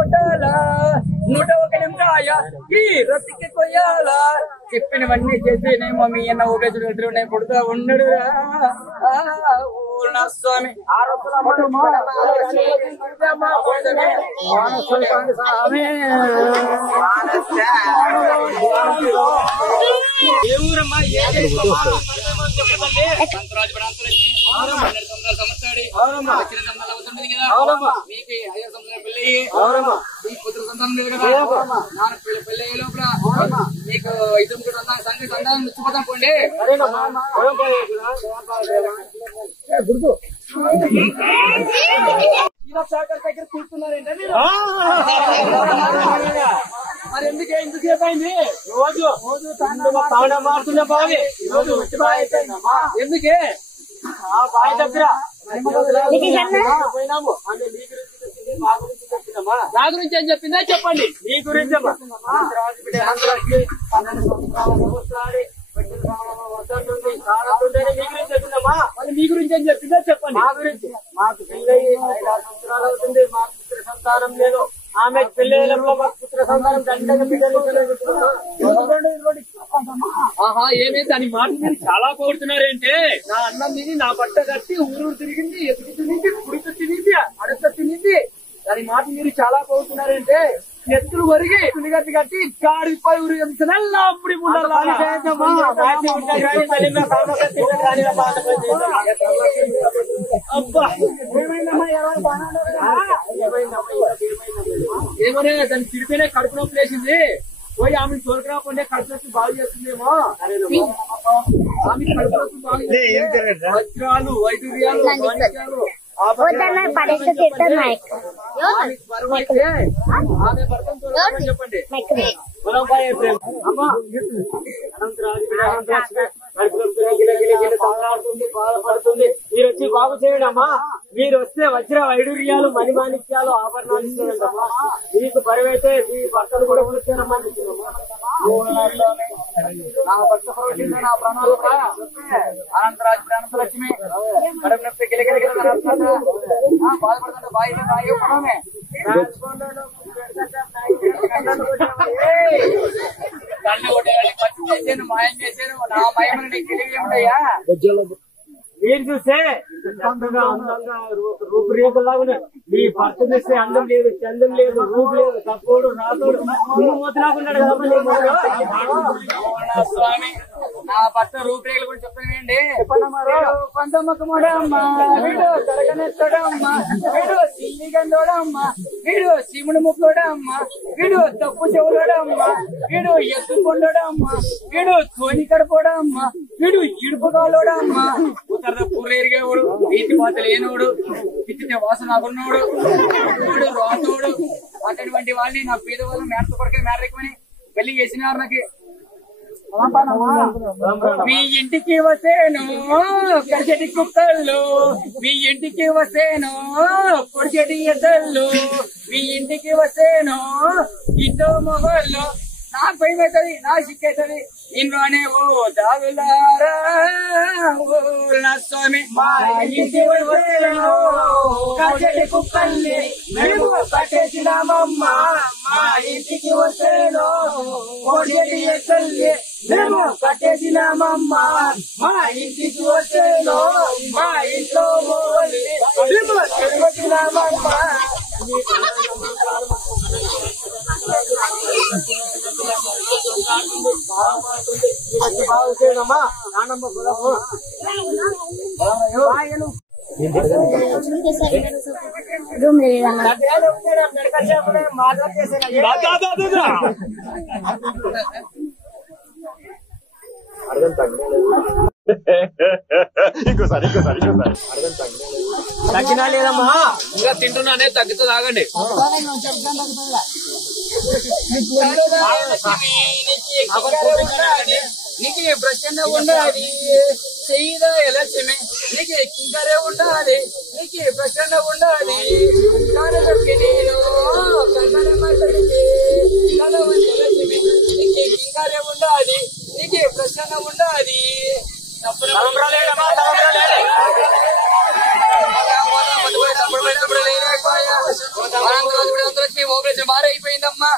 కొట్టాలా 101 నిమిషాయ ఈ రొట్టికి కొయ్యాలా చెప్పినవన్నీ చేసేనేమో మీ అన్న ఉపేసుడు ఎదురునే పుడుతూ ఉండడు స్వామి ఏ ఊరమ్మా సంతరాజు ప్రాంతాలకి సంవత్సరాడి వచ్చిన సంవత్సరాలు అవుతుంది కదా మీకు 5 సంవత్సరాల పెళ్ళి మీ పుత్ర సంతానం లేదు కదా నాన్న పెళ్ళి అయ్యే లోపల మీకు ఇద్దరు కూడా సంగతి సంతానం ఇచ్చిపోతాం పోండి గుర్తు సాగర్ దగ్గర కూర్చున్నారేంటే మీరు మరి ఎందుకు అయింది రోజు మారుతున్నా బావి రోజు ఎందుకే బావి దగ్గర పోయినాము నా గురించి ఏం చెప్పిందా చెప్పండి మీ గురించి మీ గురించి ఏం చెప్పిందా చెప్పండి మా గురించి మాకు పెళ్ళి 5-6 సంవత్సరాలు అవుతుంది మాకు పుత్ర సంతానం లేదు ఆమె పెళ్ళేళ్ళలో మాకు పుత్ర సంతానం దండగా పిల్లలు ఆహా ఏమే దాని మాట మీరు చాలా కోరుతున్నారేంటే నా అన్నం తిని నా బట్ట కట్టి ఊరూరు తిరిగింది ఎదుగు తినింది పుడిత తినింది అడత తినింది దాని మాట మీరు చాలా కోరుతున్నారేంటే నెత్తులు వరిగి పులిగట్టి కట్టి గాడిపై ఊరు అప్పుడు ఏమనే దాన్ని తిరిగినే కడుపు నొప్పి లేచింది పోయి ఆమెను తోలుకురాకుండా కడుపు నొప్పి బాగు చేస్తుందేమో ఆమె కడుపు నొప్పి బాగు వజ్రాలు వైడూర్యాలు చెప్పండి బాధపడుతుంది మీరు వచ్చి బాగు చేయండి అమ్మా మీరు వస్తే వజ్ర వైడూర్యాలు మణిమాణిక్యాలు ఆభరణాలు ఇచ్చేయండమ్మా మీకు పరివైతే మీ భర్తలు కూడా కొనుక్కారమ్మా నా భర్త నా ప్రణాళిక అనంతరాజు అనంతలక్ష్మి కడుపు నొప్పి బాధపడుతుంటే బాయి మనమే కళ్ళు కొట్టేవాళ్ళకి ఖర్చు చేశాను మాయం చేశాను నా మయమని నీకు తెలియజేయమయ్యా మీరు చూస్తే అందంగా రూపురేఖలాగా మీ భర్త చూస్తే అందం లేదు చందం లేదు రూపు లేదు తక్కువడు రాతోడు మూతలాగున్నాడు కదా స్వామి నా భర్త రూపురేఖల గురించి చెప్తానండి పంతమ్మకమోడమ్మా వీడు తొడగనెత్తడమ్మా వీడు సిల్లిగందోడమ్మా వీడు శివుని ముక్కోడమ్మా వీడు తప్పు చెవులోడమ్మా వీడు ఎత్తుకొండోడమ్మా వీడు తోని కడపోడమ్మా వీడు ఇడుపుగాలోడమ్మా ఉత్తర పూర్వ ఎరిగేవాడు నీతి పాత లేనోడు పిచ్చితే వాసన ఆకున్నోడు రాతోడు అటువంటి వాళ్ళని నా పేద వాళ్ళు మేడతో కొరకే మేడరెక్కమని పెళ్లి చేసినారు నాకు మీ ఇంటికి వసేను కడిచెటి కుక్కళ్ళు మీ ఇంటికి వసేను పొడిచెటి ఎద్దళ్ళు మీ ఇంటికి వసేను ఇద్దరు మొగళ్ళు నాకు భయం అవుతుంది నాకు సిక్కవుతుంది ఇంట్లోనే ఓ దాగులారా నా స్వామి మా ఇంటి వసేను కడిచెటి కుక్కల్ని మేము కట్టేసినామమ్మ మా ఇంటికి వసేను పొడిచెటి ఎద్దల్ని మేము కట్టేసినామమ్మ మా ఇంటికి వచ్చేను మా ఇంట్లో తిరుగుతున్నామమ్మ బాగుంటేనమ్మా నానమ్మ పొలము ఇంకోసారి తగ్గినా లేదమ్మా ఇంకా తింటున్నానే తగ్గితే తాగండి నీకు ప్రశ్న ఉండాలి చెయ్యిదా లక్ష్మి నీకు కింకరే ఉండాలి నీకు ప్రశ్న ఉండాలి కానకి నేను లక్ష్మి నీకు కింకరే ఉండాలి నీకు ప్రశ్న ఉండాలి కొంచెం మారైపోయిందమ్మా